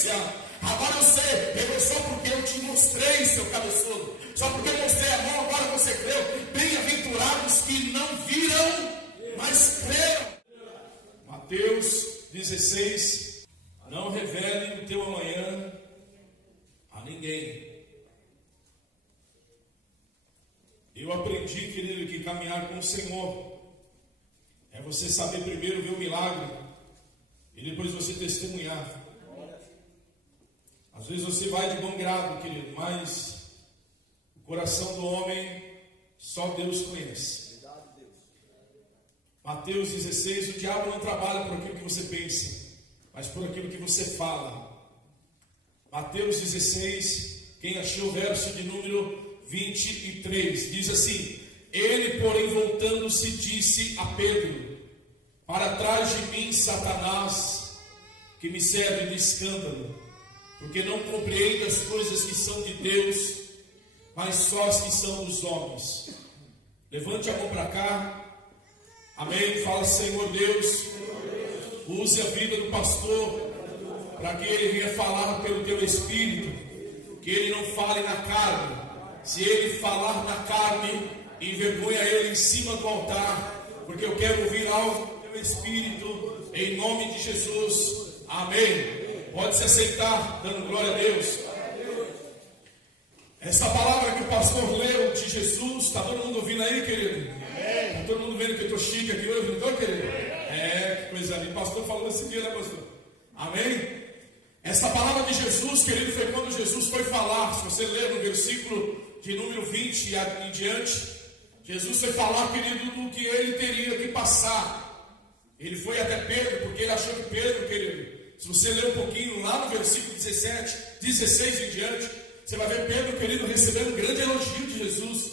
experiência. Agora eu sei, errou só porque eu te mostrei, seu cabeçudo. Só porque eu mostrei a mão, agora você creu. Bem-aventurados que não viram, mas creram. Mateus 16. Não revele o teu amanhã a ninguém. Eu aprendi, querido, que caminhar com o Senhor é você saber primeiro ver o milagre e depois você testemunhar. Às vezes você vai de bom grado, querido, mas o coração do homem só Deus conhece. Mateus 16, o diabo não trabalha por aquilo que você pensa, mas por aquilo que você fala. Mateus 16, quem achou o verso de número 23, diz assim: ele, porém, voltando-se, disse a Pedro: para trás de mim, Satanás, que me serve de escândalo, porque não compreendo as coisas que são de Deus, mas só as que são dos homens. Levante a mão para cá. Amém. Fala: Senhor Deus, use a vida do pastor para que ele venha falar pelo teu Espírito, que ele não fale na carne. Se ele falar na carne, envergonha ele em cima do altar, porque eu quero ouvir algo do teu Espírito, em nome de Jesus. Amém. Pode se aceitar, dando glória a Deus. Essa palavra que o pastor leu de Jesus, está todo mundo ouvindo aí, querido? Está todo mundo vendo que eu estou chique aqui hoje, não estou, querido? Que coisa ali. O pastor falou esse dia, né, pastor? Amém? Essa palavra de Jesus, querido, foi quando Jesus foi falar. Se você ler no versículo de número 20 e em diante, Jesus foi falar, querido, do que ele teria que passar. Ele foi até Pedro, porque ele achou que Pedro, querido, se você ler um pouquinho lá no versículo 17, 16 em diante, você vai ver Pedro, querido, recebendo um grande elogio de Jesus.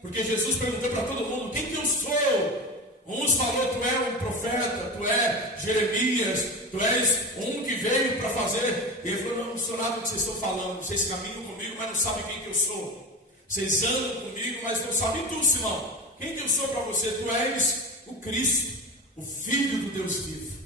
Porque Jesus perguntou para todo mundo: quem que eu sou? Uns falou: tu é um profeta, tu é Jeremias, tu és um que veio para fazer. E ele falou: não sou nada do que vocês estão falando. Vocês caminham comigo, mas não sabem quem que eu sou. Vocês andam comigo, mas não sabem tu, Simão. Quem que eu sou para você? Tu és o Cristo, o Filho do Deus vivo.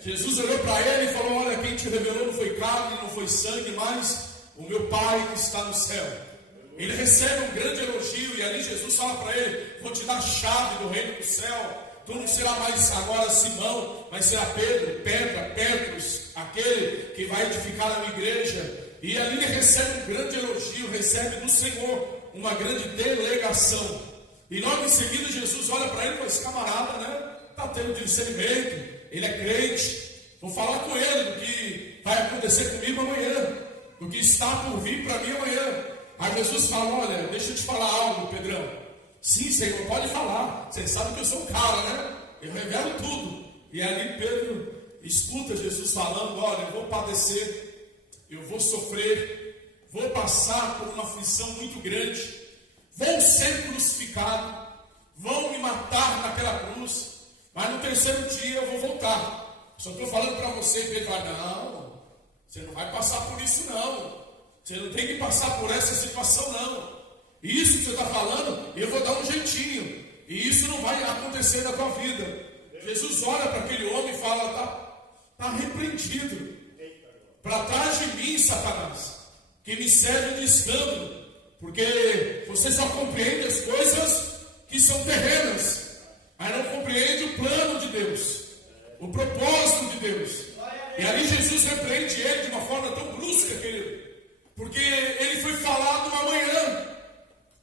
Jesus olhou para ele e falou: olha, quem te revelou não foi carne, não foi sangue, mas o meu Pai que está no céu. Ele recebe um grande elogio, e ali Jesus fala para ele: vou te dar a chave do reino do céu. Tu não será mais agora Simão, mas será Pedro, Petros, aquele que vai edificar a minha igreja. E ali ele recebe um grande elogio, recebe do Senhor uma grande delegação. E logo em seguida Jesus olha para ele e fala: esse camarada, né, está tendo discernimento, ele é crente. Vou falar com ele do que vai acontecer comigo amanhã, do que está por vir para mim amanhã. Aí Jesus fala: olha, deixa eu te falar algo, Pedrão. Sim, Senhor, pode falar. Você sabe que eu sou um cara, né? Eu revelo tudo. E ali Pedro escuta Jesus falando: olha, eu vou padecer, eu vou sofrer, vou passar por uma aflição muito grande, vou ser crucificado, vão me matar naquela cruz, mas no terceiro dia eu vou voltar. Só estou falando para você. Pedro fala: não, você não vai passar por isso não. Você não tem que passar por essa situação não. Isso que você está falando, eu vou dar um jeitinho, e isso não vai acontecer na tua vida. Jesus olha para aquele homem e fala: está repreendido. Para trás de mim, Satanás, que me serve de escândalo, porque você só compreende as coisas que são terrenas, mas não compreende o plano de Deus, o propósito de Deus. E ali Jesus repreende ele de uma forma tão brusca, querido, porque ele foi falado amanhã.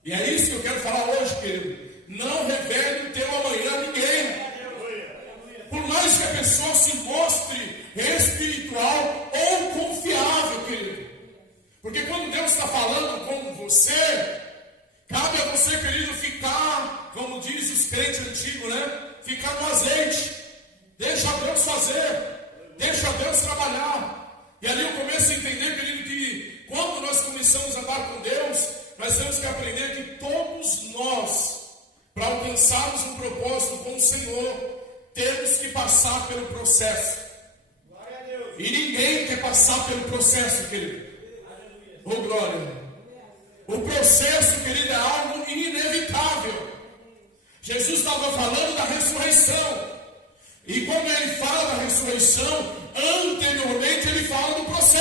E é isso que eu quero falar hoje, querido. Não revele o teu amanhã a ninguém. Por mais que a pessoa se mostre espiritual ou confiável, querido. Porque quando Deus está falando com você, cabe a você, querido, ficar, como diz os crentes antigos, né? Ficar no azeite. Deixa Deus fazer. Deixa Deus trabalhar. E ali eu começo a entender, querido, que quando nós começamos a andar com Deus, nós temos que aprender que todos nós, para alcançarmos um propósito com o Senhor, temos que passar pelo processo. E ninguém quer passar pelo processo, querido. Oh, glória. O processo, querido, é algo inevitável. Jesus estava falando da ressurreição. E quando ele fala da ressurreição, anteriormente ele fala do processo.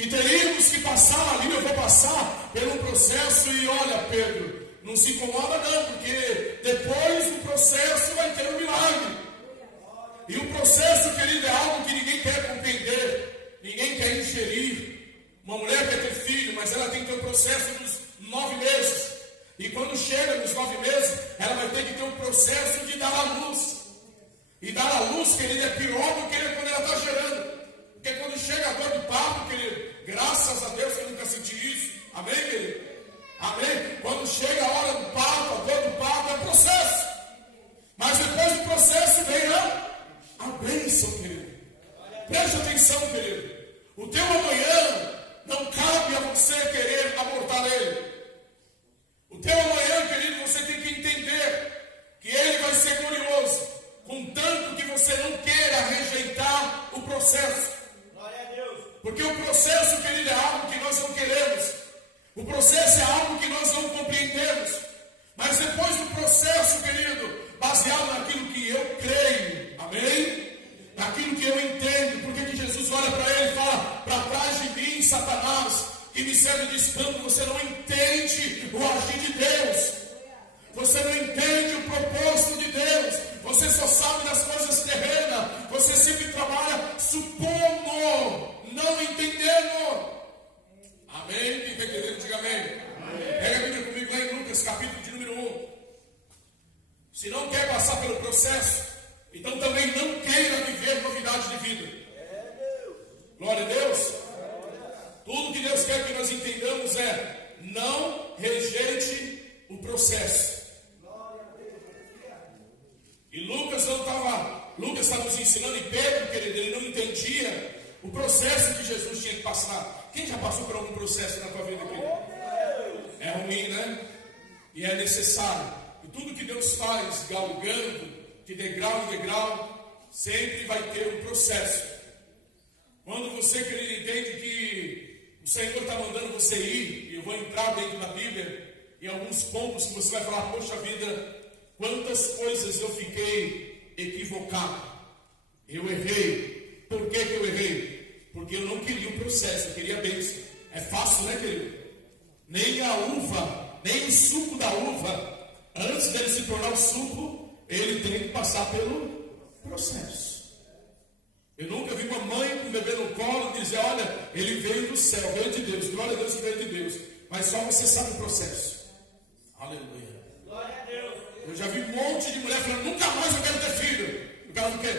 que teríamos que passar ali, eu vou passar por um processo e olha, Pedro, não se incomoda não, porque depois do processo vai ter um milagre. E o processo, querido, é algo que ninguém quer compreender, ninguém quer ingerir. Uma mulher quer ter filho, mas ela tem que ter o processo dos 9 meses. E quando chega nos 9 meses, ela vai ter que ter o processo de dar à luz. E dar à luz, querido, é pior do que quando ela está gerando. Porque quando chega a dor de parto, querido, graças a Deus eu nunca senti isso. Amém, querido? Amém? Quando chega a hora do parto, a dor do parto é processo. Mas depois do processo vem a bênção, querido. Preste atenção, querido. O teu amanhã não cabe a você querer abortar ele. O teu amanhã, querido, você tem que entender que ele vai ser glorioso, contanto que você não queira rejeitar o processo. Porque o processo, querido, é algo que nós não queremos. O processo é algo que nós não compreendemos. Mas depois do processo, querido, baseado naquilo que eu creio, amém? Naquilo que eu entendo, porque que Jesus olha para ele e fala: para trás de mim, Satanás, que me serve de espanto. Você não entende o agir de Deus. Você não entende o propósito de Deus. Você só sabe das coisas terrenas. Você sempre trabalha supondo, não entendendo. Amém? Quem está entendendo, diga amém. Pega a Bíblia comigo lá em Lucas, capítulo de número 1. Se não quer passar pelo processo, então também não queira viver novidade de vida. Glória a Deus. Tudo que Deus quer que nós entendamos é: não rejeite o processo. E Lucas estava nos ensinando, e Pedro, querido, ele não entendia o processo que Jesus tinha que passar. Quem já passou por algum processo na tua vida, querido? É ruim, né? E é necessário. E tudo que Deus faz, galgando de degrau em degrau, sempre vai ter um processo. Quando você, querido, entende que o Senhor está mandando você ir, e eu vou entrar dentro da Bíblia, em alguns pontos que você vai falar: poxa vida, quantas coisas eu fiquei equivocado, eu errei. Por que eu errei? Porque eu não queria o processo, eu queria a bênção. É fácil, né, querido? Nem a uva, nem o suco da uva, antes dele se tornar o suco, ele tem que passar pelo processo. Eu nunca vi uma mãe com um bebê no colo dizer: olha, ele veio do céu, veio de Deus, glória a Deus que veio de Deus. Mas só você sabe o processo. Aleluia. Glória a Deus. Eu já vi um monte de mulher falando: nunca mais eu quero ter filho. Por causa do quê?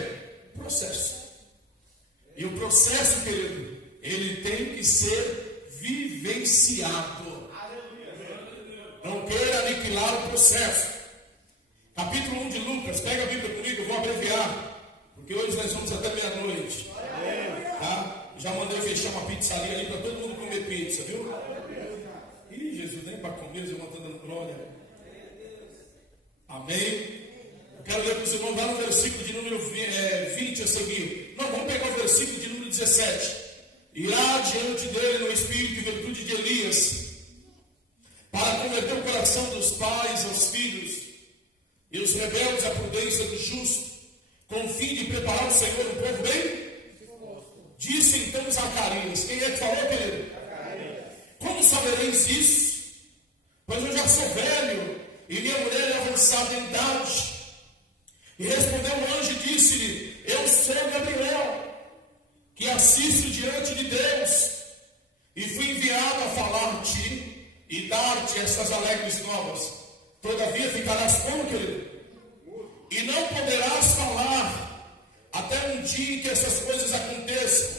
Processo. E o processo, querido, ele tem que ser vivenciado. Não queira aniquilar o processo. Capítulo 1 de Lucas, pega a Bíblia comigo, eu vou abreviar, porque hoje nós vamos até meia-noite. Tá? Já mandei fechar uma pizzaria ali para todo mundo comer pizza, viu? Ih, Jesus, nem para comer, eu vou dando glória. Amém? Eu quero ler para os irmãos lá no versículo de número 20 a seguir. Não, vamos pegar o versículo de número 17. Irá diante dele no espírito e virtude de Elias, para converter o coração dos pais aos filhos, e os rebeldes à prudência do justo, com o fim de preparar o Senhor um povo bem. Disse então Zacarias. Quem é que falou, querido? Como sabereis isso? Pois eu já sou velho, e minha mulher é avançada em idade. E respondeu o anjo e disse-lhe: eu sou Gabriel, que assisto diante de Deus, e fui enviado a falar-te e dar-te estas alegres novas. Todavia ficarás como, querido? E não poderás falar até um dia em que essas coisas aconteçam,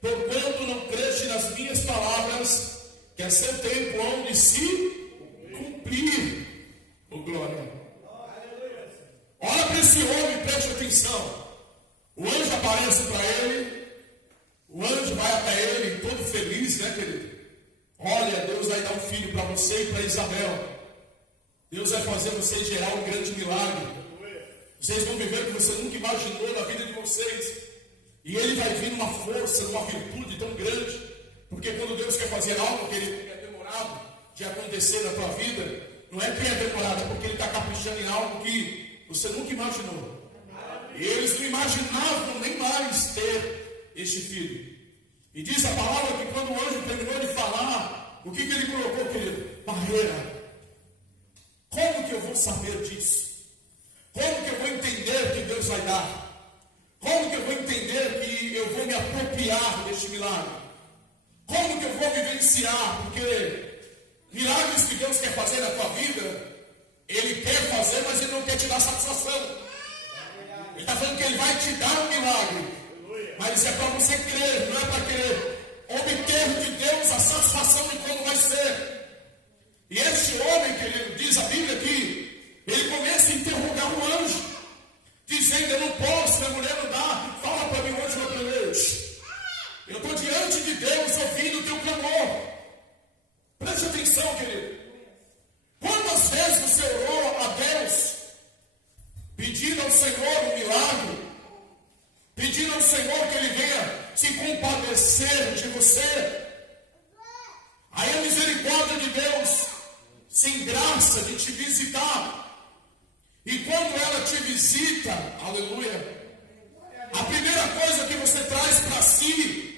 porquanto não creste nas minhas palavras, que a seu tempo hão de se cumprir. Oh, glória! Olha para esse homem, preste atenção. O anjo aparece para ele, o anjo vai até ele, todo feliz, né, querido? Olha, Deus vai dar um filho para você e para Isabel. Deus vai fazer você gerar um grande milagre. Vocês vão viver o que você nunca imaginou na vida de vocês. E ele vai vir numa força, numa virtude tão grande. Porque quando Deus quer fazer algo que ele é demorado de acontecer na tua vida, não é que é demorado, é porque ele está caprichando em algo que você nunca imaginou. E eles não imaginavam nem mais ter este filho. E diz a palavra que quando o anjo terminou de falar, o que ele colocou, querido? Barreira. Como que eu vou saber disso? Como que eu vou entender que Deus vai dar? Como que eu vou entender que eu vou me apropriar deste milagre? Como que eu vou vivenciar? Porque milagres que Deus quer fazer na tua vida, Ele quer fazer, mas Ele não quer te dar satisfação. Ele está falando que Ele vai te dar um milagre, mas isso é para você crer, não é para querer obter de Deus a satisfação de quando vai ser. E este homem, querido, diz a Bíblia aqui, ele começa a interrogar o anjo, dizendo: eu não posso, minha mulher não dá, fala para mim onde eu aprendei. Eu estou diante de Deus ouvindo o teu clamor. Preste atenção, querido. Quantas vezes você orou a Deus, pedindo ao Senhor um milagre, pedindo ao Senhor que Ele venha se compadecer de você? Aí a misericórdia de Deus se engraça de te visitar. E quando ela te visita, aleluia, a primeira coisa que você traz para si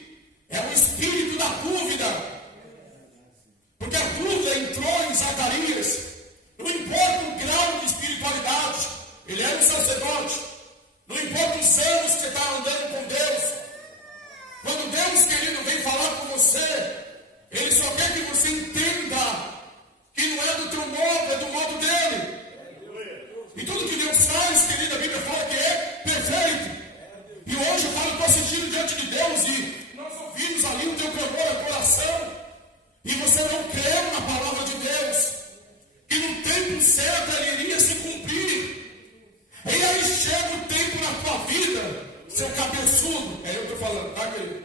é o espírito da dúvida. Porque a dúvida entrou em Zacarias. Não importa o grau de espiritualidade, ele era um sacerdote. Não importa os anos que você está andando com Deus. Quando Deus, querido, vem falar com você, Ele só quer que você entenda que não é do teu modo, é do modo dele. E tudo que Deus faz, querido, a Bíblia fala que é perfeito. E hoje eu falo, estou assistindo diante de Deus e nós ouvimos ali o teu clamor no coração. E você não creu na palavra de Deus, que no tempo certo ele iria se cumprir. E aí chega o tempo na tua vida, seu cabeçudo, é eu que estou falando, tá, querido?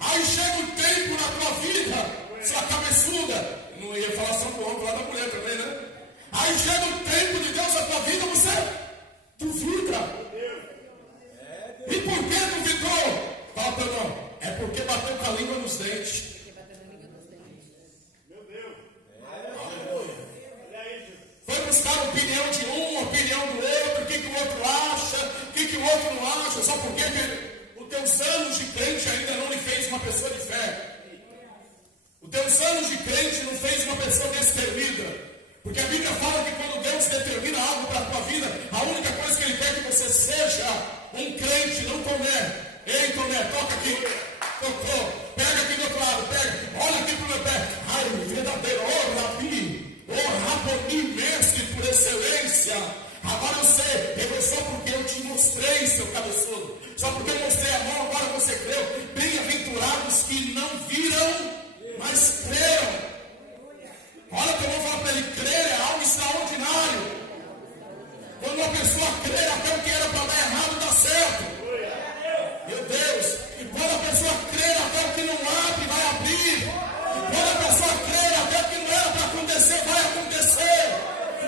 Aí chega o tempo na tua vida, sua cabeçuda. Não ia falar só pro homem, falar da mulher também, né? Aí chega o tempo de Deus na tua vida, você duvida. E por que duvidou? Fala para não, é porque bateu com a língua nos dentes. Foi buscar a opinião de um, a opinião do outro, o que o outro acha, o que o outro não acha, só porque os teus anos de crente ainda não lhe fez uma pessoa de fé. Os teus anos de crente não fez uma pessoa destemida. Porque a Bíblia fala que quando Deus determina algo para a tua vida, a única coisa que Ele quer é que você seja um crente, não Tomé. Ei, Tomé, toca aqui. Tocou. Pega aqui do outro lado, pega. Olha aqui pro meu pé. Ai, verdadeiro, Rabi, Raboni, mestre por excelência. Agora eu só porque eu te mostrei, seu cabeçudo. Só porque eu mostrei a mão, agora você creu. Bem-aventurados que não viram, mas creram. Olha que eu vou falar para ele, crer é algo extraordinário. Quando uma pessoa crê, até o que era para dar errado dá certo. Meu Deus. E quando a pessoa crê, até o que não abre, vai abrir. Quando a pessoa crê, até o que não era para acontecer, vai acontecer.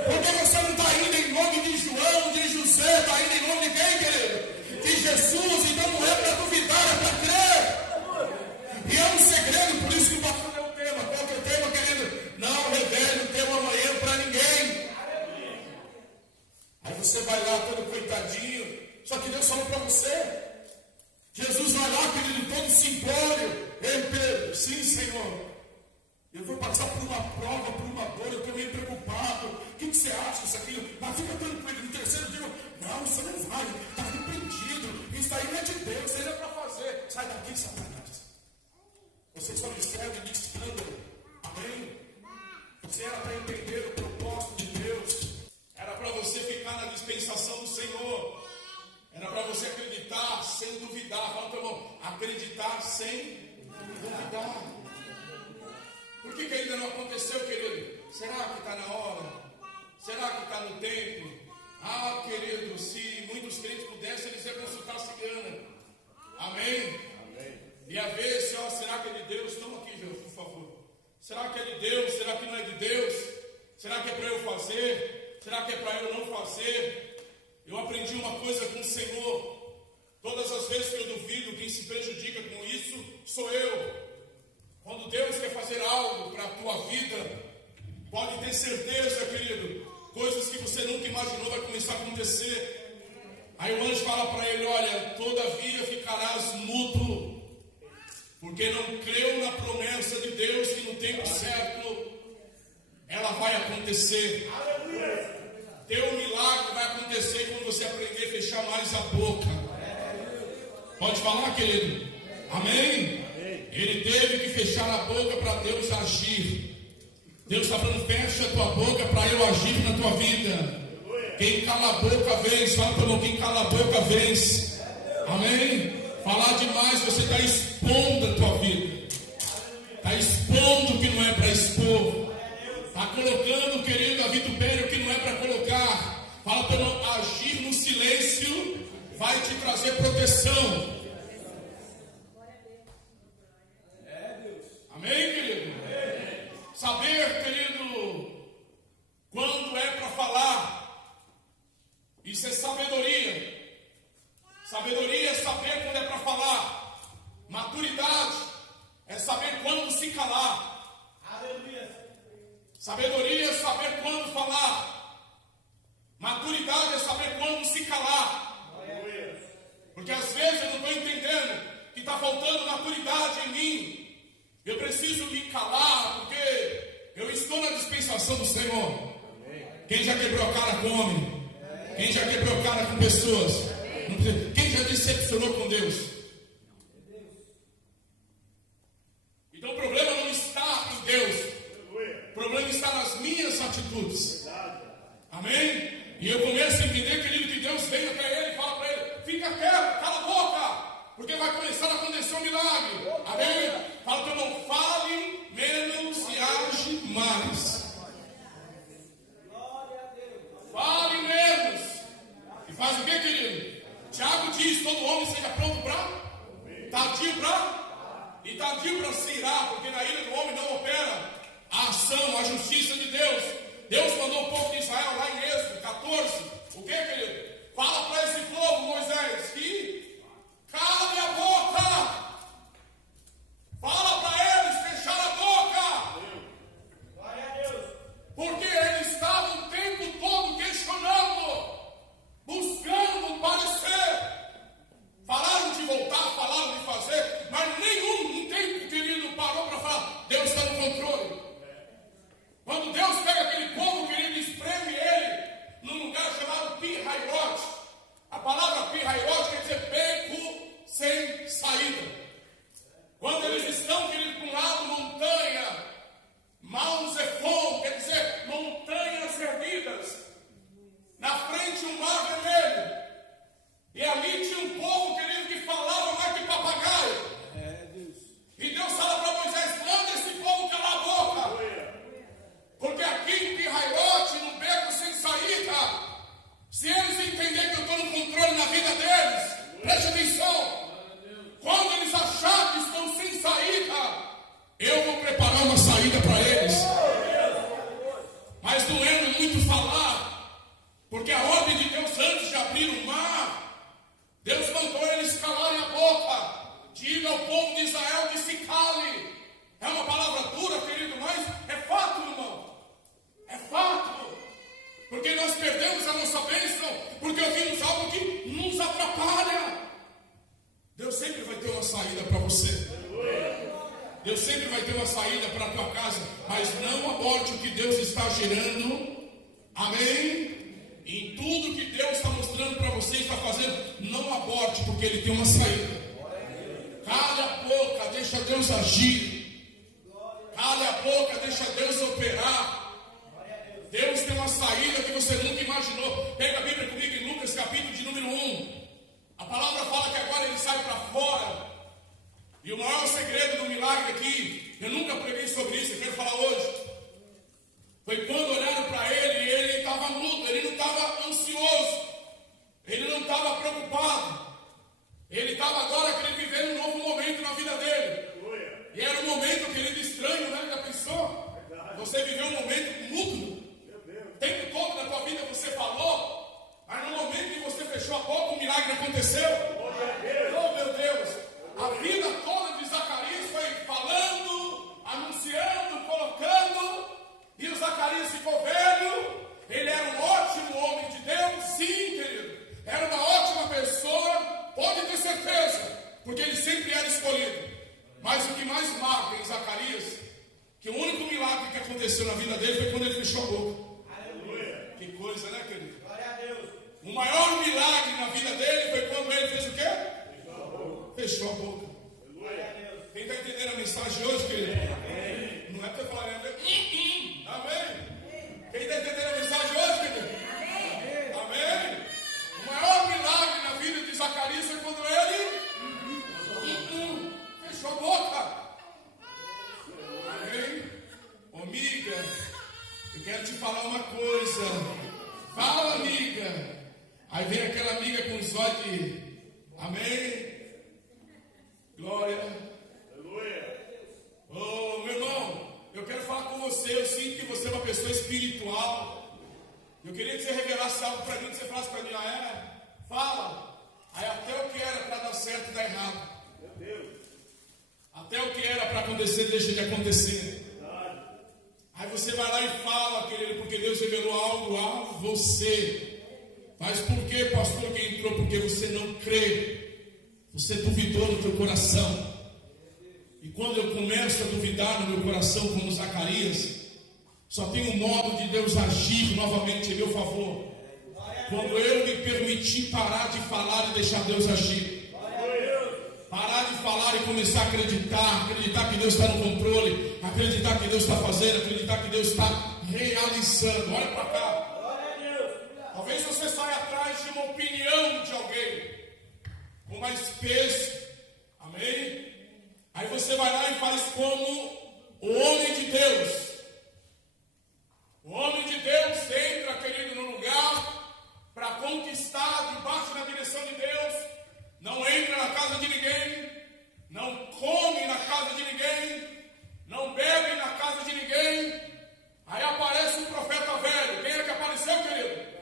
Porque você não está indo em nome de João, de José, está indo em nome de quem, querido? De Jesus. Então não é para duvidar, é para crer. E é um segredo, por isso que o pastor deu o tema. Qual que é o tema, querido? Não revele o teu amanhã para ninguém. Aí você vai lá todo coitadinho. Só que Deus falou para você. Jesus vai lá, querido, todo simplório. Ei, Pedro, sim, Senhor. Eu vou passar por uma prova, por uma dor, eu estou meio preocupado. O que você acha disso aqui? Mas fica tranquilo, no terceiro dia, não, você não vai, está arrependido. Isso aí não é de Deus, isso aí não é para fazer. Sai daqui, Satanás. Você só me serve de escândalo. Amém? Você era para entender o propósito de Deus. Era para você ficar na dispensação do Senhor. Era para você acreditar sem duvidar. Fala, meu irmão, acreditar sem duvidar. Por que ainda não aconteceu, querido? Será que está na hora? Será que está no tempo? Ah, querido, se muitos crentes pudessem, eles iam consultar a cigana. Amém? Amém. E a ver se, ó, será que é de Deus? Toma aqui, Jesus, por favor. Será que é de Deus? Será que não é de Deus? Será que é para eu fazer? Será que é para eu não fazer? Eu aprendi uma coisa com o Senhor. Todas as vezes que eu duvido, quem se prejudica com isso sou eu. Quando Deus quer fazer algo para a tua vida, pode ter certeza, querido, coisas que você nunca imaginou vai começar a acontecer. Aí o anjo fala para ele, olha, todavia ficarás mudo por porque não creu na promessa de Deus que no tempo certo ela vai acontecer. Teu milagre vai acontecer quando você aprender a fechar mais a boca. Pode falar, querido? Amém? Ele teve que fechar a boca para Deus agir. Deus está falando, fecha a tua boca para eu agir na tua vida. Quem cala a boca vence. Fala para o irmão, quem cala a boca vence. Amém? Falar demais, você está expondo a tua vida. Está expondo o que não é para expor. Está colocando, querido, a vitupério que não é para colocar. Fala para não agir no silêncio, vai te trazer proteção. Amém, querido? Saber, querido, quando é para falar. Isso é sabedoria. Sabedoria é saber quando é para falar. Maturidade é saber quando se calar. Aleluia. Sabedoria é saber quando falar. Maturidade é saber quando se calar. Aleluia. Porque às vezes eu não estou entendendo que está faltando maturidade em mim. Eu preciso me calar porque eu estou na dispensação do Senhor. Quem já quebrou a cara com homem? Quem já quebrou a cara com pessoas? Quem já decepcionou com Deus? Então o problema não está em Deus. O problema está nas minhas atitudes. Amém? E eu começo a entender, querido, que Deus vem até ele e fala para ele: fica quieto, cala a boca, porque vai começar a acontecer um milagre. Amém? Fala para o irmão, fale menos e age mais. Fale menos. E faz o que, querido? Tiago diz, todo homem seja pronto para? Tardio para? E tardio para se irar, porque na ira do homem não opera a ação, a justiça de Deus. Deus mandou o povo de Israel lá em Êxodo 14. O que, querido? Fala para esse povo, Moisés, que cale a boca. Fala para eles fechar a boca. Glória a Deus. Porque eles estavam o tempo todo questionando, buscando parecer. Falaram de voltar, falaram de fazer, mas nenhum tempo, querido, parou para falar: Deus está no controle. Quando Deus pega aquele povo, querido, espreme ele num lugar chamado Pi-Hairot. A palavra Pi-Hairot quer dizer beco sem saída. Quando eles estão, querido, para um lado, montanha, Mount Zephon, quer dizer, montanhas erguidas. Na frente, um mar vermelho. E ali tinha um povo, querido, que falava mais que papagaio. E Deus fala para Moisés: manda esse povo calar a boca. Porque aqui em Pi-Hairot, no beco sem saída, se eles entenderem que eu estou no controle na vida deles, preste atenção. Quando eles acharem que estão sem saída, eu vou preparar uma saída para eles. Mas não é muito falar, porque a ordem de Deus antes de abrir o mar, Deus mandou eles calarem a boca. Diga ao povo de Israel que se cale. É uma palavra dura, querido, mas é fato, irmão. É fato. Porque nós perdemos a nossa bênção, porque ouvimos algo que nos atrapalha. Deus sempre vai ter uma saída para você. Deus sempre vai ter uma saída para a tua casa. Mas não aborte o que Deus está gerando. Amém? Em tudo que Deus está mostrando para você e está fazendo, não aborte, porque Ele tem uma saída. Cale a boca, deixa Deus agir. Cale a boca, deixa Deus operar. Deus tem uma saída que você nunca imaginou. Pega a Bíblia comigo em Lucas capítulo de número 1. A palavra fala que agora ele sai para fora. E o maior segredo do milagre aqui, eu nunca preguei sobre isso, eu quero falar hoje. Foi quando olharam para ele e ele estava mudo, ele não estava ansioso, ele não estava preocupado. Ele estava agora querendo viver um novo momento na vida dele. E era um momento, querido, estranho, né? Já pensou? Você viveu um momento mudo. O tempo todo da tua vida você falou, mas no momento que você fechou a boca, um milagre aconteceu. Oh, meu Deus! A vida toda de Zacarias foi falando, anunciando, colocando, e o Zacarias ficou velho. Ele era um ótimo homem de Deus, sim, querido. Era uma ótima pessoa, pode ter certeza, porque ele sempre era escolhido. Mas o que mais marca em Zacarias, que o único milagre que aconteceu na vida dele foi quando ele fechou a boca. Aleluia. Que coisa, né, querido? Glória a Deus. O maior milagre na vida dele foi quando ele fez o quê? Fechou a boca. Fechou a boca. Glória a Deus. Quem está entendendo a mensagem hoje, querido? Amém. Não é para falar, né? Amém. Quem está entendendo a mensagem hoje, querido? Amém. O maior milagre na vida de Zacarias foi quando ele fechou a boca. Amém? Ô, amiga, eu quero te falar uma coisa. Fala, amiga. Aí vem aquela amiga com os olhos de... Amém? Glória. Aleluia. Ô, meu irmão, eu quero falar com você. Eu sinto que você é uma pessoa espiritual. Eu queria que você revelasse algo para mim, que você falasse para mim, fala. Aí até o que era para dar certo dá errado. Meu Deus. Até o que era para acontecer deixa de acontecer. Aí você vai lá e fala, querido, porque Deus revelou algo a você. Mas por que, pastor, que entrou? Porque você não crê. Você duvidou no teu coração. E quando eu começo a duvidar no meu coração, como Zacarias, só tem um modo de Deus agir novamente em meu favor. Quando eu me permitir parar de falar e deixar Deus agir. Parar de falar e começar a acreditar que Deus está no controle, acreditar que Deus está fazendo, acreditar que Deus está realizando. Olha para cá. Talvez você saia atrás de uma opinião de alguém com mais peso. Amém? Aí você vai lá e faz como o homem de Deus. O homem de Deus entra, querido, no lugar para conquistar debaixo da direção de Deus. Não entra na casa de ninguém, não come na casa de ninguém, não bebe na casa de ninguém. Aí aparece o profeta velho. Quem é que apareceu, querido?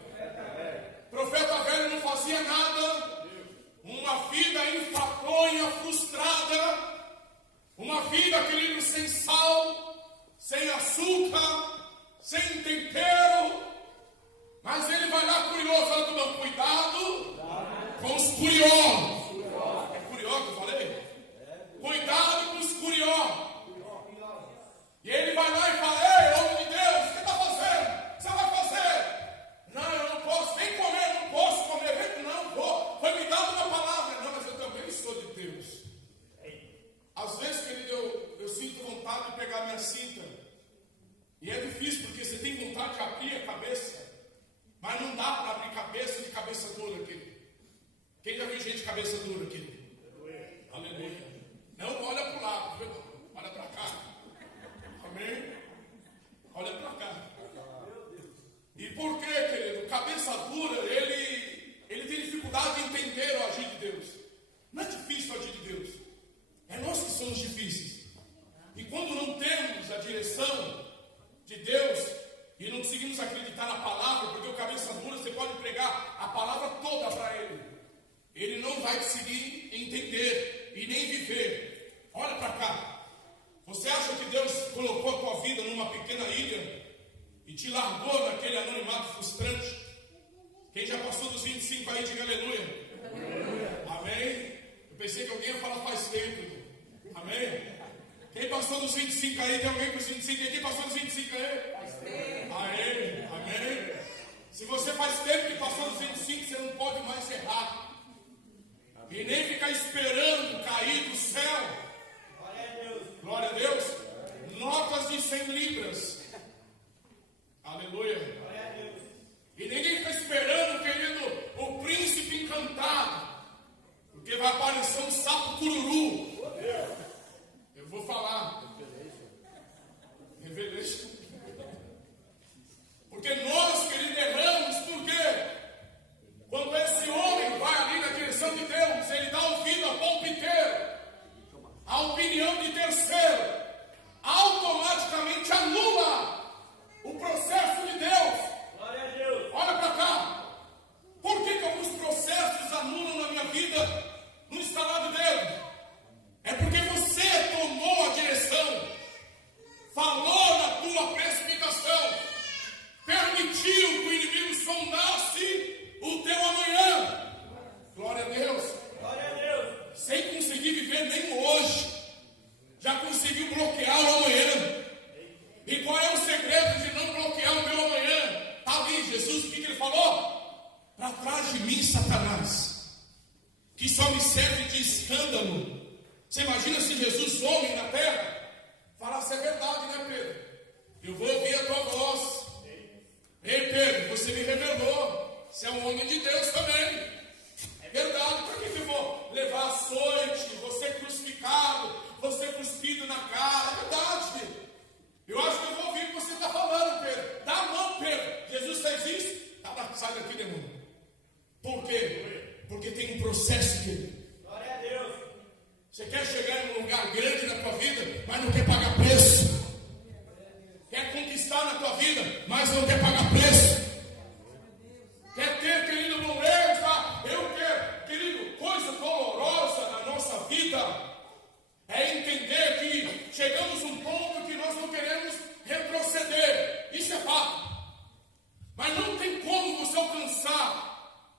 Profeta velho não fazia nada. Uma vida enfadonha, frustrada. Uma vida, querido, sem sal, sem açúcar, sem tempero. Mas ele vai lá curioso, fala tudo, cuidado com os curiosos. É curioso que eu falei? Cuidado com os curiosos. E ele vai lá e fala, ei, homem de Deus, o que está fazendo? O que você vai fazer? Não, eu não posso nem comer, não posso comer. Não, vou. Foi me dado uma palavra. Não, mas eu também sou de Deus. Às vezes, querido, eu sinto vontade de pegar minha cinta. E é difícil, porque você tem vontade de abrir a cabeça. Mas não dá para abrir cabeça de cabeça dura, querido. Quem já viu gente de cabeça dura, querido? Aleluia. Não olha para o lado, olha para cá. Amém? Olha para cá. E por que, querido? Cabeça dura, ele tem dificuldade de entender o agir de Deus. Não é difícil o agir de Deus. É nós que somos difíceis. E quando não temos a direção de Deus e não conseguimos acreditar na palavra, porque o cabeça dura, você pode pregar a palavra toda para ele. Ele não vai conseguir entender e nem viver. Olha para cá. Você acha que Deus colocou a tua vida numa pequena ilha e te largou naquele anonimato frustrante? Quem já passou dos 25 aí, diga aleluia. Amém? Eu pensei que alguém ia falar faz tempo. Amém? Quem passou dos 25 aí, tem alguém com os 25 aí? Quem passou dos 25 aí? Faz tempo. Amém? Amém? Se você faz tempo que passou dos 25, você não pode mais errar. E nem ficar esperando cair do céu. Glória a Deus. Glória a Deus. Notas de 100 libras. Aleluia. Glória a Deus. E ninguém fica esperando, querido, o príncipe encantado. Porque vai aparecer um sapo cururu. Eu vou falar. Revelation. Porque nós, querido, erramos. Por quê? Quando esse homem vai ali na direção de Deus, ele dá ouvido a palpiteiro, a opinião de terceiro, automaticamente anula o processo de Deus. Glória a Deus. Olha para cá. Por que alguns processos anulam na minha vida no instalar de Deus? É porque você tomou a direção, falou na tua precipitação, permitiu que o inimigo sondasse o teu amanhã. Glória a Deus. Glória a Deus. Sem conseguir viver nem hoje. conseguiu bloquear o amanhã. E qual é o segredo de não bloquear o meu amanhã? Está ali, Jesus, o que ele falou? Para trás de mim, Satanás, que só me serve de escândalo. Você imagina se Jesus, homem na terra, falasse: é verdade, né, Pedro? Eu vou ouvir a tua voz. Ei, Pedro, você me revelou. Você é um homem de Deus também. É verdade. Para que eu vou levar açoite, você crucificado, você cuspido na cara? É verdade. Eu acho que eu vou ouvir o que você está falando, Pedro. Dá a mão, Pedro. Jesus fez isso? Sai daqui, demônio. Por quê? Porque tem um processo, querido. Glória a Deus. Você quer chegar em um lugar grande na tua vida, mas não quer pagar preço. Quer conquistar na tua vida, mas não quer pagar preço. Quer ter, querido, problemas, tá? Eu quero, querido, coisa dolorosa na nossa vida é entender que chegamos a um ponto que nós não queremos retroceder. Isso é fato. Mas não tem como você alcançar.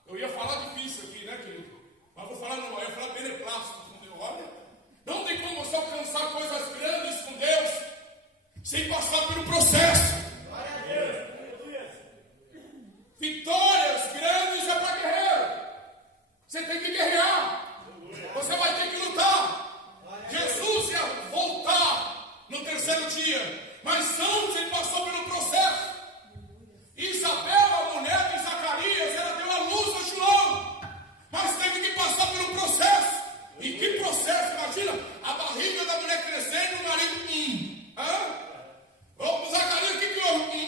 Eu ia falar difícil aqui, né, querido? Mas vou falar, não, eu ia falar beneplácito com Deus. Olha, não tem como você alcançar coisas grandes com Deus sem passar pelo processo. Glória a Deus. Vitórias grandes é para guerreiro. Você tem que guerrear. Você vai ter que lutar. Jesus ia voltar no terceiro dia, mas antes ele passou pelo processo. Isabel, a mulher de Zacarias, ela deu a luz a João, mas teve que passar pelo processo. E que processo? Imagina a barriga da mulher crescendo e o marido Ô, Zacarias, o que houve?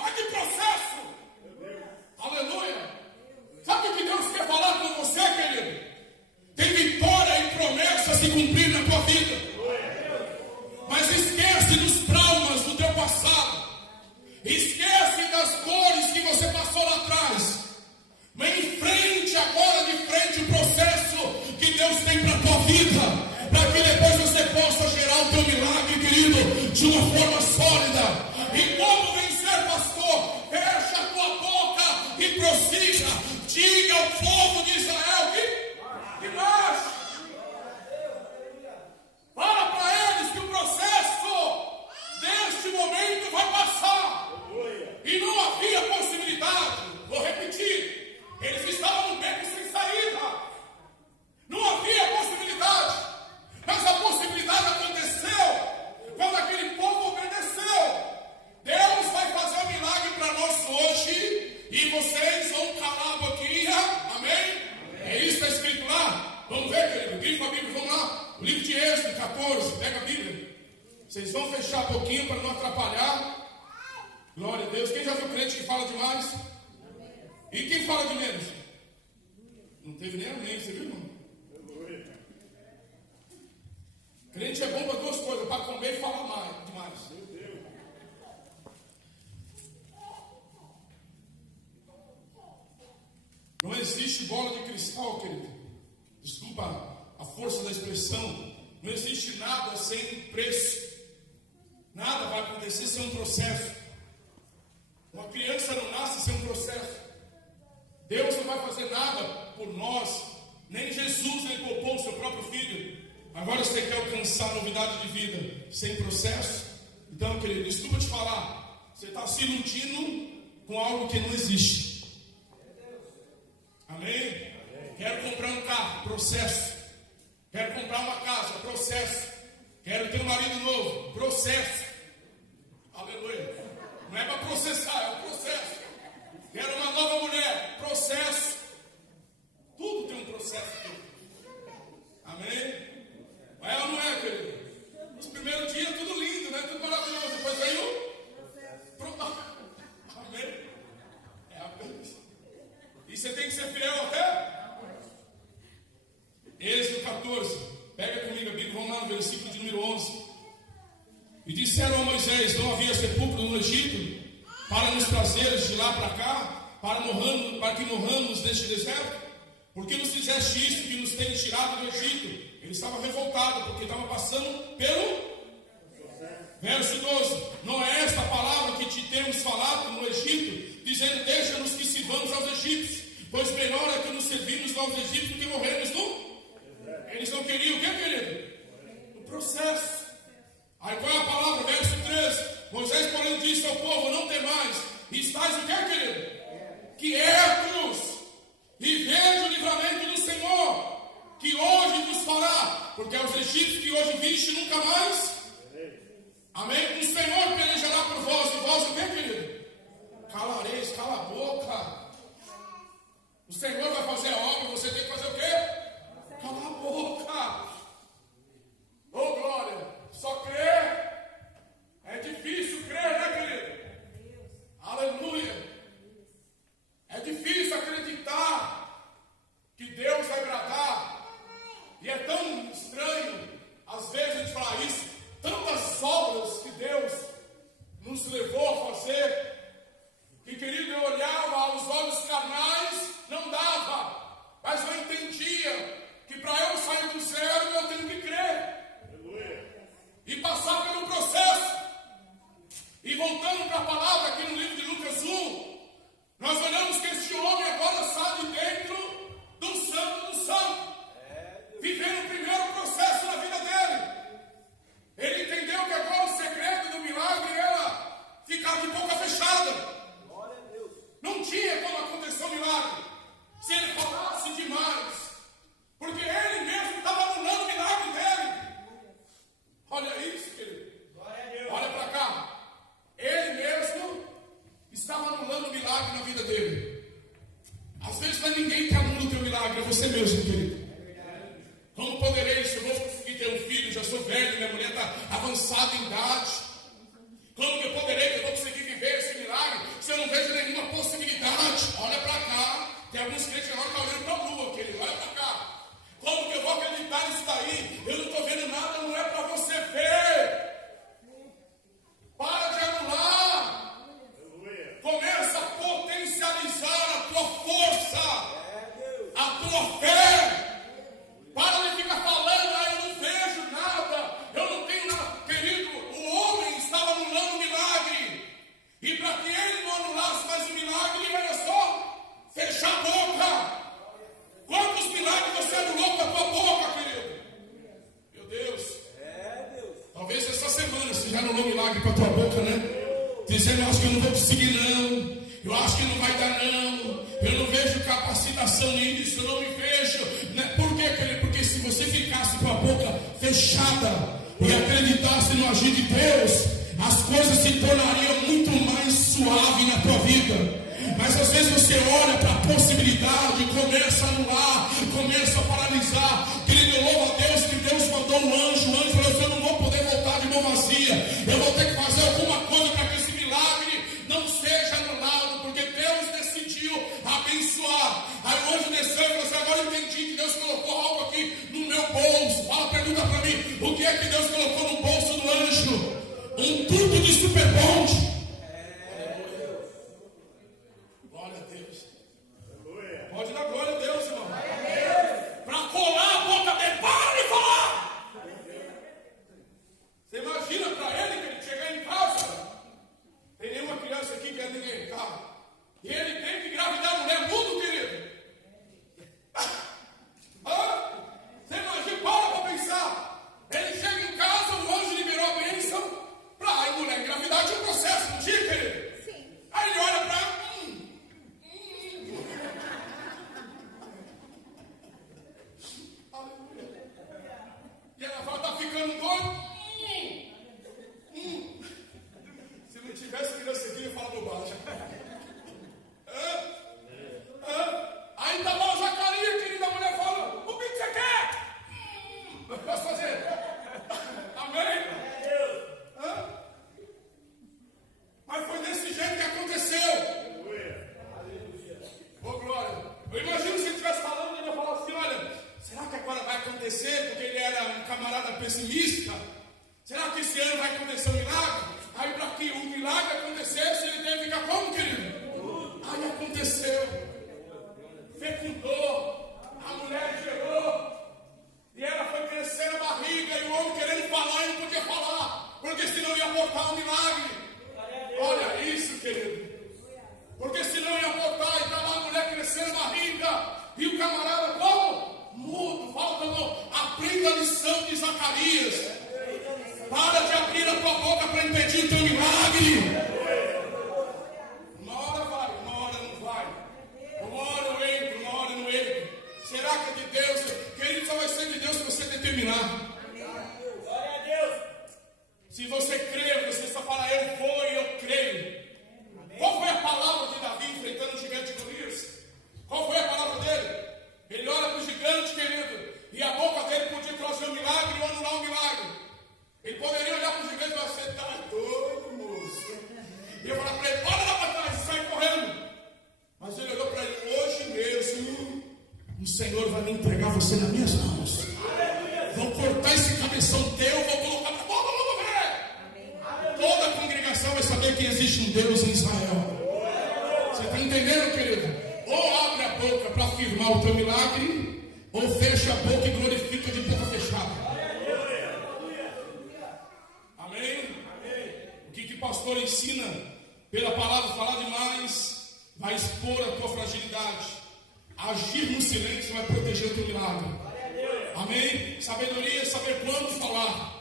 Olha que processo. Aleluia. Sabe o que Deus quer falar com você, querido? Tem vitória e promessa se cumprir na tua vida. Mas esquece dos traumas do teu passado. Esquece das cores que você passou lá atrás. Mas enfrente agora de frente o processo que Deus tem para a tua vida, para que depois você possa gerar o teu milagre, querido, de uma forma sólida. E como vencer, pastor? Fecha a tua boca e prossiga. Diga ao povo de Israel que marche. Fala para eles que o processo deste momento vai passar. E não havia possibilidade. Vou repetir. Eles estavam no beco sem saída. Não havia possibilidade. Mas a possibilidade aconteceu quando aquele povo obedeceu. Deus vai fazer um milagre para nós hoje. E vocês vão calar a boquinha. Amém? É isso que está escrito lá. Vamos ver, querido. Grifa a Bíblia, vamos lá. O livro de Êxodo 14. Pega a Bíblia. Vocês vão fechar a boquinha para não atrapalhar. Glória a Deus. Quem já viu crente que fala demais? E quem fala de menos? Não teve nem amém, você viu, irmão? Crente é bom para duas coisas: para comer e falar demais. Não existe bola de cristal, querido. Desculpa a força da expressão. Não existe nada sem preço. Nada vai acontecer sem um processo. Uma criança não nasce sem um processo. Deus não vai fazer nada por nós. Nem Jesus, ele poupou o seu próprio filho. Agora você quer alcançar novidade de vida sem processo? Então, querido, desculpa te falar. Você está se iludindo com algo que não existe. Amém? Quero comprar um carro, processo. Quero comprar uma casa, processo. Quero ter um marido novo, processo. Aleluia. Não é para processar, é um processo. Quero uma nova mulher, processo. Tudo tem um processo. Amém? É ou não é, querido? Os primeiros dias tudo lindo, né? Tudo maravilhoso. Depois veio amém? É a coisa. E você tem que ser fiel até? Êxodo 14. Pega comigo a Bíblia, vamos lá no versículo de número 11. E disseram a Moisés: não havia sepulcro no Egito para nos trazeres de lá para cá, para que morramos neste deserto? Por que nos fizeste isto que nos tens tirado do Egito? Ele estava revoltado porque estava passando pelo verso 12. Não é esta a palavra que te temos falado no Egito, dizendo: deixa-nos que sirvamos aos egípcios, pois melhor é que nos servirmos aos egípcios do que morrermos no... Eles não queriam o que, querido? Porque aos egípcios que hoje viste nunca mais. Amém? O Senhor pelejará por vós. E vós o que, querido? Calareis, cala a boca. O Senhor vai fazer a obra, você tem que fazer o quê? Cala a boca. Oh, glória. Só crer. É difícil crer, né, querido? Aleluia. É difícil acreditar que Deus vai agradar. E é tão estranho, às vezes, a gente falar isso. Tantas obras que Deus nos levou a fazer, que, querido, eu olhava aos olhos carnais, não dava. Mas eu entendia que para eu sair do zero, eu tenho que crer. E passar pelo processo. E voltando para a palavra aqui no livro de Lucas 1, nós olhamos que este homem agora sai de dentro do santo do santo, vivendo o primeiro processo na vida dele. Ele entendeu que agora o segredo do milagre era ficar de boca fechada. Não tinha como acontecer o milagre se ele falasse demais, porque ele mesmo estava anulando o milagre dele. Olha isso, querido. Olha para cá. Ele mesmo estava anulando o milagre na vida dele. Às vezes não é ninguém que anula o teu milagre, é você mesmo, querido. Como poderei, se eu vou conseguir ter um filho, já sou velho, minha mulher está avançada em idade. Como que eu poderei, que eu vou conseguir viver esse milagre, se eu não vejo nenhuma possibilidade? Olha para cá. Tem alguns crentes agora que estão olhando para a lua, querido. Olha para cá. Como que eu vou acreditar nisso daí? Eu não estou vendo nada, não é para você ver. Para de anular. Começa a potencializar a tua força, a tua fé. Para de ficar falando, eu não vejo nada, eu não tenho nada. Querido, o homem estava anulando o milagre. E para que ele não anulasse mais o milagre, era só fechar a boca. Quantos milagres você anulou com a tua boca, querido? Meu Deus. Talvez essa semana você já anulou milagre com a tua boca, né? Dizendo, eu acho que eu não vou conseguir não. Eu acho que não vai dar não. Eu não vejo capacitação nisso, eu não me vejo. Né? Por quê, querido? Porque se você ficasse com a boca fechada e acreditasse no agir de Deus, as coisas se tornariam muito mais suaves na tua vida. Mas às vezes você olha para a possibilidade, começa a anular, começa a paralisar. Querido, eu louvo a Deus que Deus mandou um anjo. O anjo falou assim, eu não vou poder voltar de mão vazia. Eu vou ter que fazer alguma coisa para que esse milagre não seja anulado, porque Deus decidiu abençoar. Aí o anjo desceu e falou assim, agora eu entendi que Deus colocou algo aqui no meu bolso. Fala, pergunta para mim, o que é que Deus colocou no bolso do anjo? Um tubo de super bonde. Glória a Deus. Pode dar glória a Deus, irmão. Para colar a boca dele, para de falar. Você imagina para ele que ele chegar em casa, tem nenhuma criança aqui que é ninguém em casa, e ele tem que engravidar a mulher mudo, querido. Você imagina, para pensar. Ele chega em casa, o anjo liberou a bênção para a mulher engravidar, tinha um processo, não tinha, querido? Sim. Aí ele olha para e ela fala, tá ficando doido? Se não tivesse criança aqui, eu ia falar bobagem. Aí tá lá o Zacarias, querida, a mulher fala, o que você quer? Eu posso fazer? Amém? Mas foi desse jeito que aconteceu. Ô, glória. Eu imagino se ele estivesse falando, ele ia falar assim, olha, será que agora vai acontecer? Porque ele era um camarada pessimista. Será que esse ano vai acontecer um milagre? Aí para que o milagre acontecesse, ele teve que ficar como, querido? Aí aconteceu. Fecundou. A mulher gerou. E ela foi crescendo a barriga. E o homem querendo falar e não podia falar. Porque senão ia abortar o milagre. Olha isso, querido. Porque senão ia abortar. E estava a mulher crescendo a barriga. E o camarada como? Mudo, faltando, aprenda a lição de Zacarias. Para de abrir a tua boca para impedir o teu milagre. Uma hora vai, uma hora não vai. Uma hora eu entro, uma hora eu não entro. Será que é de Deus? Querido, só vai ser de Deus se você determinar. mãos. Vou cortar esse cabeção teu, vou colocar na boca, vamos ver. Toda a congregação vai saber que existe um Deus em Israel. Você está entendendo, querido? Ou abre a boca para afirmar o teu milagre, ou fecha a boca e glorifica de boca fechada. Amém? O que o pastor ensina pela palavra, falar demais, vai expor a tua fragilidade. Agir no silêncio vai proteger o teu milagre. Amém? Sabedoria é saber quando falar.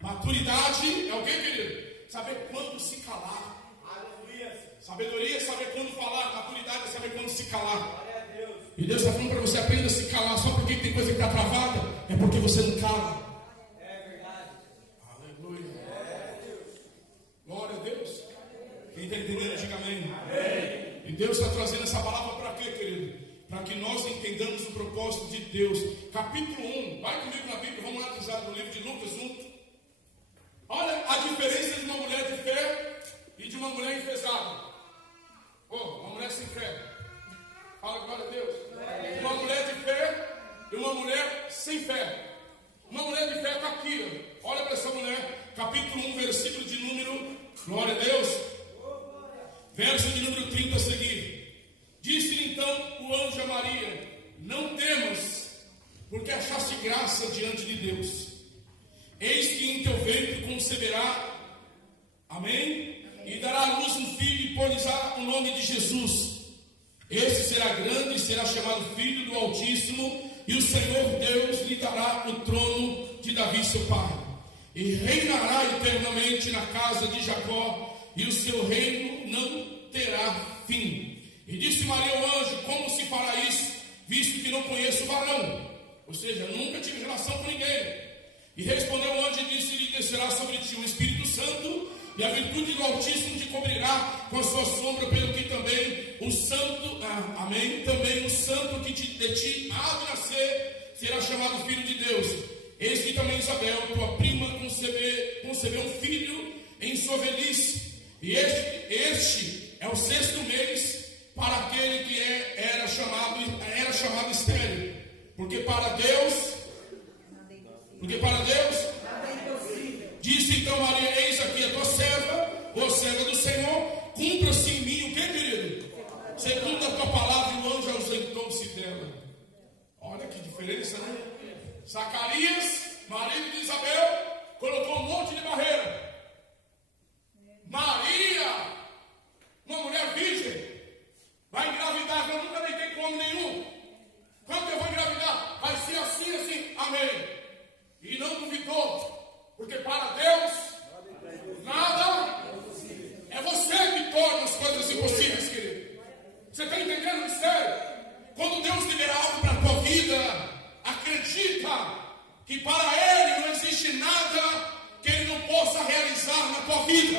Maturidade é o que, querido? Saber quando se calar. Sabedoria é saber quando falar. Maturidade é saber quando se calar. E Deus está falando para você, aprenda a se calar. Só porque tem coisa que está travada, é porque você não cala. É verdade. Aleluia. Glória a Deus. Quem está entendendo, diga amém. E Deus está trazendo essa palavra para quê, querido? Para que nós entendamos o propósito de Deus. Capítulo 1, vai comigo na Bíblia, vamos analisar no livro de Lucas 1. Olha a diferença de uma mulher de fé e de uma mulher enfesada. Uma mulher sem fé. Fala, glória a Deus. Uma mulher de fé e uma mulher sem fé. Uma mulher de fé está aqui. Olha para essa mulher, capítulo 1, versículo de número, glória a Deus, verso de número 30 a seguir. Disse-lhe então o anjo a Maria: não temas, porque achaste graça diante de Deus. Eis que em teu ventre conceberá, amém? E dará à luz um filho e pôr-lhe-á o nome de Jesus. Este será grande e será chamado Filho do Altíssimo, e o Senhor Deus lhe dará o trono de Davi seu pai. E reinará eternamente na casa de Jacó, e o seu reino não terá fim. E disse Maria ao anjo: como se fará isso, visto que não conheço o varão? Ou seja, nunca tive relação com ninguém. E respondeu o anjo e disse-lhe: descerá sobre ti o Espírito Santo, e a virtude do Altíssimo te cobrirá com a sua sombra, pelo que também o santo, amém, também o santo que de ti há de nascer será chamado Filho de Deus. Eis que também Isabel, tua prima, concebeu um filho em sua velhice, e este é o 6º mês para aquele que era chamado estéril, porque para Deus, disse então Maria: eis aqui a tua serva, ou serva do Senhor, cumpra-se em mim o que, querido? Segundo a tua palavra. E o anjo ausentou-se dela. Olha que diferença, né? Zacarias, marido de Isabel, colocou um monte de barreira. Maria, uma mulher virgem, vai engravidar. Eu nunca deitei com homem nenhum. Quando eu vou engravidar, vai ser assim, assim, amém. E não duvidou, porque para Deus nada é você que torna as coisas impossíveis, querido. Você está entendendo o mistério? Quando Deus liberar algo para a tua vida, acredita que para Ele não existe nada que Ele não possa realizar na tua vida.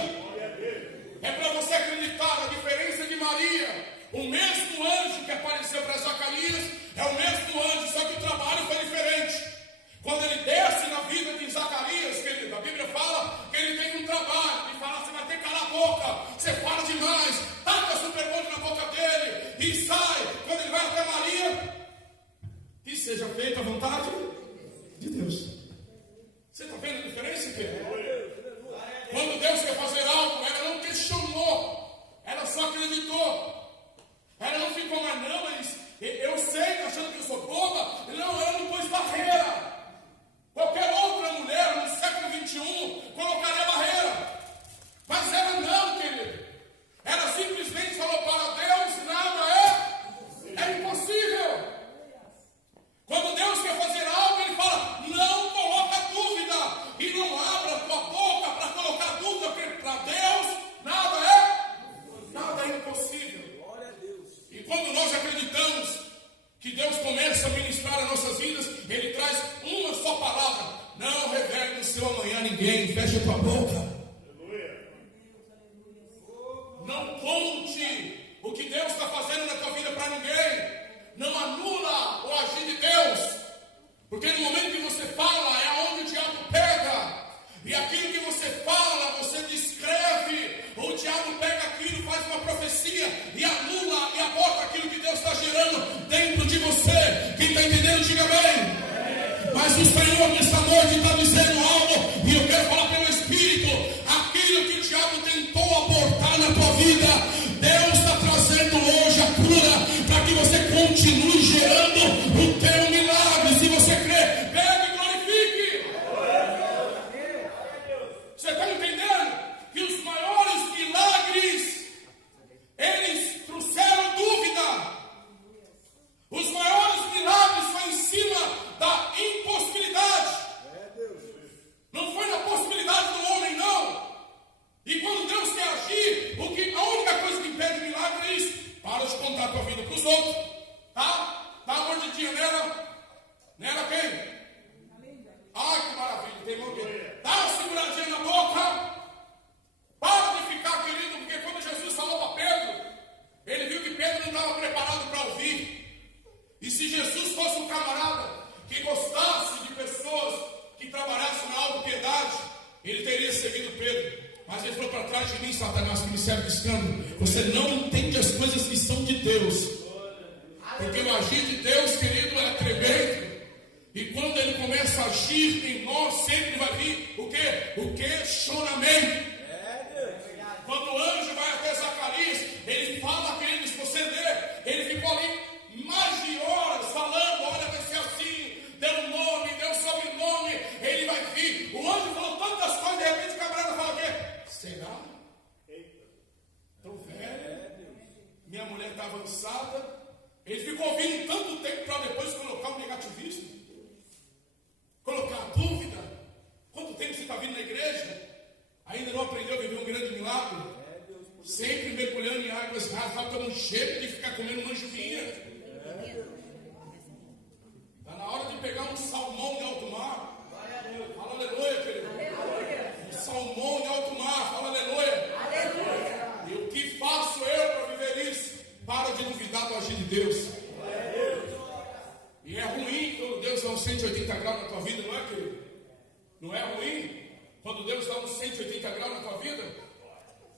É para você acreditar. A diferença de Maria, o mesmo anjo que apareceu para Zacarias é o mesmo anjo, só que o trabalho foi diferente. Quando ele desce na vida de Zacarias, querido, a Bíblia fala que ele tem um trabalho. Ele fala: você vai ter que calar a boca, você fala demais, taca superbonde na boca dele e sai. Quando ele vai até Maria, que seja feita a vontade de Deus. Você está vendo a diferença, querido? Quando Deus quer fazer algo, ela não questionou, ela só acreditou. Ela não ficou mais, não, mas eu sei, achando que eu sou boba. Não, ela não pôs barreira. Qualquer outra mulher no século 21 colocaria barreira. Mas ela não, querido. Ela simplesmente falou: para Deus nada é impossível. Quando Deus quer fazer algo, Ele fala: não coloca dúvida. E não abra a tua boca para colocar dúvida, porque para Deus nada é impossível. E quando nós acreditamos que Deus começa a ministrar as nossas vidas, Ele traz uma só palavra: não revele no seu amanhã a ninguém. Fecha a tua boca. Não conte o que Deus está fazendo na tua vida para ninguém. Não anula o agir de Deus, porque no momento que você fala é onde o diabo pega. E aquilo que você fala, você descreve. O diabo pega aquilo, faz uma profecia e anula e aborta aquilo que Deus está gerando dentro de você. Quem está entendendo, diga amém. noite está dizendo algo, e eu quero falar pelo Espírito, aquilo que o diabo tentou abortar na tua vida, Deus está trazendo hoje a cura, para que você continue gerando o teu milagre. Se você crê, pegue e glorifique. Você está entendendo? Que os maiores milagres, eles trouxeram dúvida. Os maiores milagres foram em cima da impossibilidade. Não foi na possibilidade do homem, não. E quando Deus quer agir, a única coisa que impede o milagre é isso. Para de contar a tua vida para os outros. Tá? Dá uma mordidinha nela. Nela quem? Ai, que maravilha. Tem alguém. Dá uma seguradinha na boca. Para de ficar, querido, porque quando Jesus falou para Pedro, ele viu que Pedro não estava preparado para ouvir. E se Jesus fosse um camarada que gostasse de pessoas que trabalhassem na autopiedade, ele teria seguido Pedro. Mas ele falou: para trás de mim, Satanás, que me serve de escândalo. Você não entende as coisas que são de Deus. Porque o agir de Deus, querido, é tremendo. E quando ele começa a agir em nós, sempre vai vir o quê? O questionamento. Quando o anjo vai até Zacarias, ele fala, querido, se você ler, ele ficou ali mais de horas falando: olha, vai ser assim, deu um nome, deu um sobrenome, ele vai vir. O anjo falou tantas coisas, de repente o camarada fala o quê? Será? Estou velho, minha mulher está avançada. Ele ficou ouvindo tanto tempo para depois colocar um negativismo, colocar a dúvida. Quanto tempo você está vindo na igreja? Ainda não aprendeu a viver um grande milagre? Sempre mergulhando em águas rasas, faltando um cheiro de ficar comendo manjuquinha. Está na hora de pegar um salmão de alto mar. Fala aleluia, querido. Um salmão de alto mar. Fala aleluia. E o que faço eu para viver isso? Para de duvidar do agir de Deus. E é ruim quando Deus dá um 180 graus na tua vida, não é, querido? Não é ruim quando Deus dá um 180 graus na tua vida?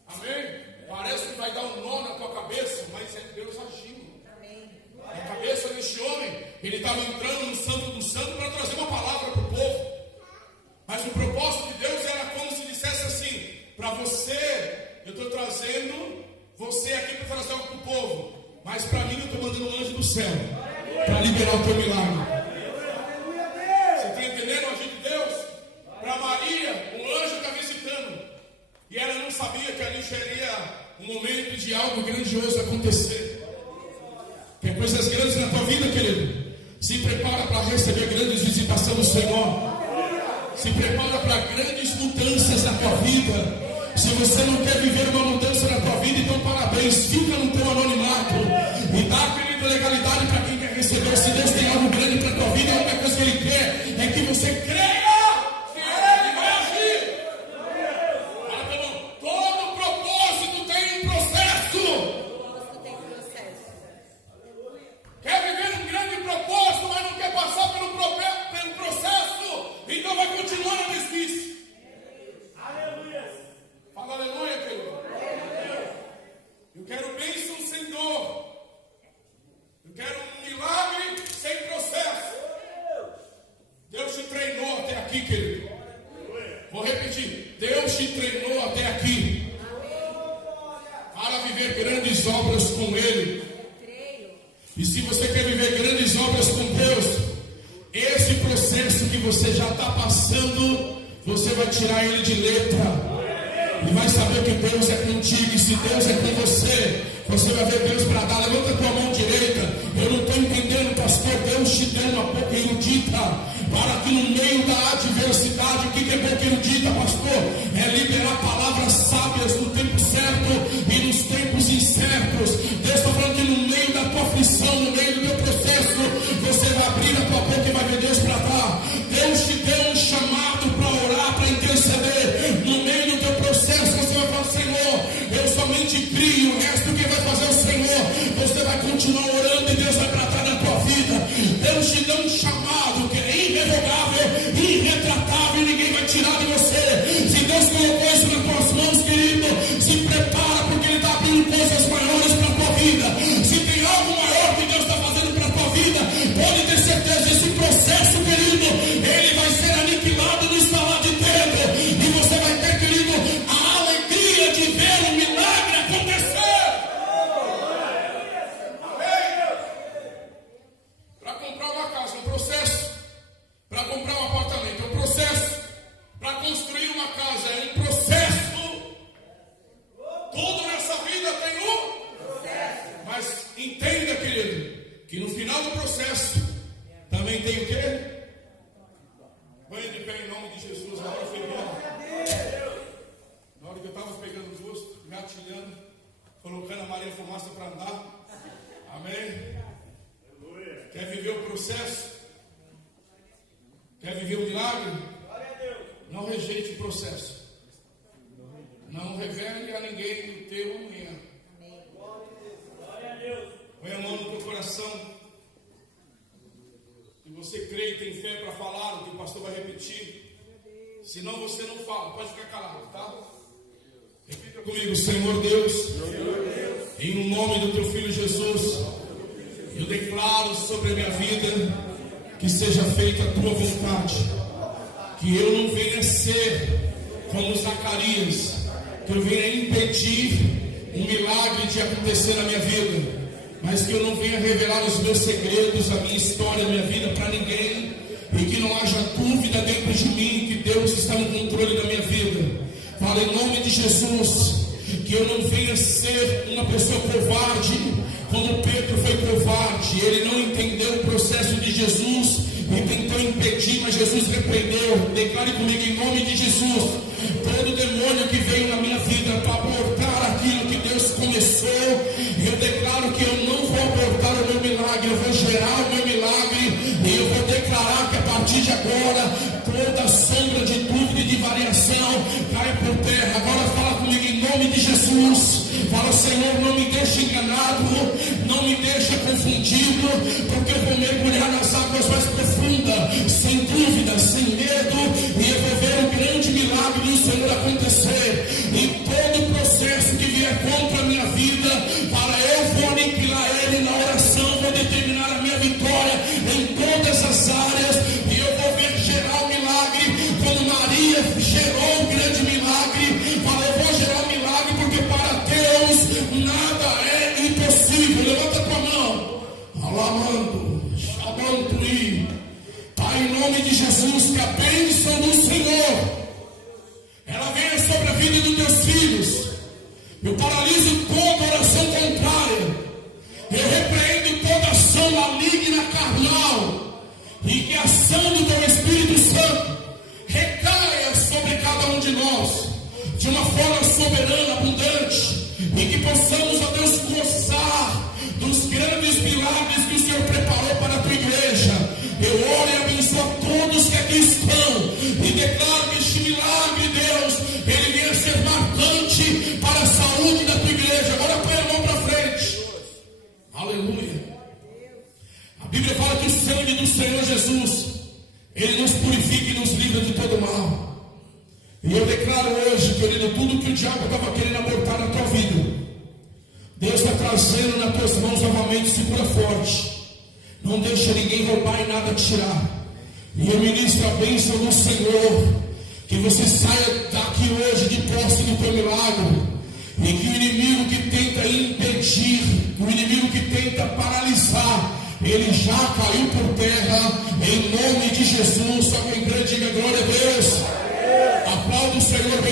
Amém? Parece que vai dar um nó na tua cabeça, mas é Deus agindo. A cabeça deste homem, ele estava entrando no Santo do Santo para trazer uma palavra para o povo. Mas o propósito de Deus era como se dissesse assim: para você, eu estou trazendo você aqui para trazer algo para o povo, mas para mim eu estou mandando um anjo do céu para liberar o teu milagre. Você está entendendo o agir de Deus? Para Maria, um anjo está visitando, e ela não sabia que ali seria um momento de algo grandioso acontecer. Quer coisas grandes na tua vida, querido? Se prepara para receber grandes visitações do Senhor. Se prepara para grandes mudanças na tua vida. Se você não quer viver uma mudança na tua vida, então parabéns, fica no teu anonimato e dá, querido, legalidade para quem quer receber. Se Deus tem algo grande para a tua vida, a única coisa que Ele quer é que você creia que Ele vai agir. Fala, meu irmão, todo propósito tem um processo. Quer viver um grande propósito, mas não quer passar pelo processo, então vai continuar na mesmice. Aleluia. Fala aleluia, querido. Eu quero bênção sem dor. Eu quero um milagre sem processo. Deus te treinou até aqui, querido. Vou repetir. Deus te treinou até aqui para viver grandes obras com Ele. E se você quer viver grandes obras com Deus, esse processo que você já está passando, você vai tirar ele de letra. E vai saber que Deus é contigo. E se Deus é com você, você vai ver Deus para dar. Levanta a tua mão direita. Eu não estou entendendo, pastor. Deus te deu uma boca erudita, para que no meio da adversidade, o que é boca erudita, pastor? É liberar palavras sábias no tempo certo e nos tempos incertos. Deus está falando que no meio da tua aflição, no meio do teu processo, você vai abrir a tua boca e vai ver Deus para dar. Deus te deu um chamado para orar, para interceder. No meio do teu processo, você vai falar: Senhor, eu somente crio, o resto que vai fazer o Senhor. Você vai continuar orando e Deus vai tratar na tua vida. Deus te deu um chamado que é irrevogável, irretratável, e ninguém vai tirar de você. Se Deus colocou isso nas tuas mãos, querido, se prepara, porque Ele está abrindo coisas maiores para a tua vida. Se tem algo maior que Deus está fazendo para a tua vida, pode ter certeza, esse processo, querido, ele vai ser aniquilado. nome de Jesus. Agora foi bom. Na hora que eu estava pegando o gosto, gatilhando, colocando a Maria Fumaça para andar. Amém? Quer viver o processo? Quer viver o milagre? Não rejeite o processo. Não revele a ninguém o teu amanhã. Põe a mão no teu coração. Se você crê e tem fé para falar o que o pastor vai repetir, senão você não fala, pode ficar calado, tá? Repita comigo: Senhor Deus, em nome do teu filho Jesus, eu declaro sobre a minha vida que seja feita a tua vontade, que eu não venha ser como Zacarias, que eu venha impedir um milagre de acontecer na minha vida, mas que eu não venha revelar os meus segredos, a minha história, a minha vida para ninguém, e que não haja dúvida dentro de mim que Deus está no controle da minha vida. Fala em nome de Jesus, que eu não venha ser uma pessoa covarde, como Pedro foi covarde. Ele não entendeu o processo de Jesus e tentou impedir, mas Jesus repreendeu. Declare comigo em nome de Jesus: todo demônio que veio na minha vida para abortar aquilo que Deus começou, eu declaro que eu não vou abortar o meu milagre, eu vou gerar o meu milagre, e eu vou declarar que a partir de agora toda sombra de dúvida e de variação cai por terra. Agora fala comigo em nome de Jesus. Fala: Senhor, não me deixe enganado, não me deixe confundido, porque eu vou mergulhar nas águas mais profundas, sem dúvida, sem medo, e eu vou ver o grande milagre do Senhor acontecer. E todo processo que vier contra a minha vida, para eu vou aniquilar ele na oração, vou determinar a minha vitória em todas as áreas, e eu vou ver gerar o milagre, como Maria gerou o grande milagre. Fala: eu vou gerar o milagre, porque para Deus nada é impossível. Levanta a tua mão. Alamando, Xabantui. Pai, em nome de Jesus, que a bênção do Senhor ela venha sobre a vida dos teus filhos. Eu paraliso toda oração contrária. Eu repreendo toda ação maligna carnal, e que a ação do teu Espírito Santo recaia sobre cada um de nós de uma forma soberana, abundante, e que possamos, ó Deus, gozar dos grandes milagres que o Senhor preparou para a tua igreja. Eu oro e abençoo a todos que aqui estão, e declaro que este milagre, Deus, ele venha ser marcante para a saúde da tua igreja. Agora põe a mão para frente. Aleluia. A Bíblia fala que o sangue do Senhor Jesus, ele nos purifica e nos livra de todo mal. E eu declaro hoje, querido, tudo que o diabo estava querendo abortar na tua vida, Deus está trazendo nas tuas mãos novamente. Segura forte. Não deixa ninguém roubar e nada tirar. E eu ministro a bênção do Senhor, que você saia daqui hoje de posse do teu milagre, e que o inimigo que tenta impedir, o inimigo que tenta paralisar, ele já caiu por terra, em nome de Jesus. Só quem crê diga glória a Deus. Aplauda o Senhor.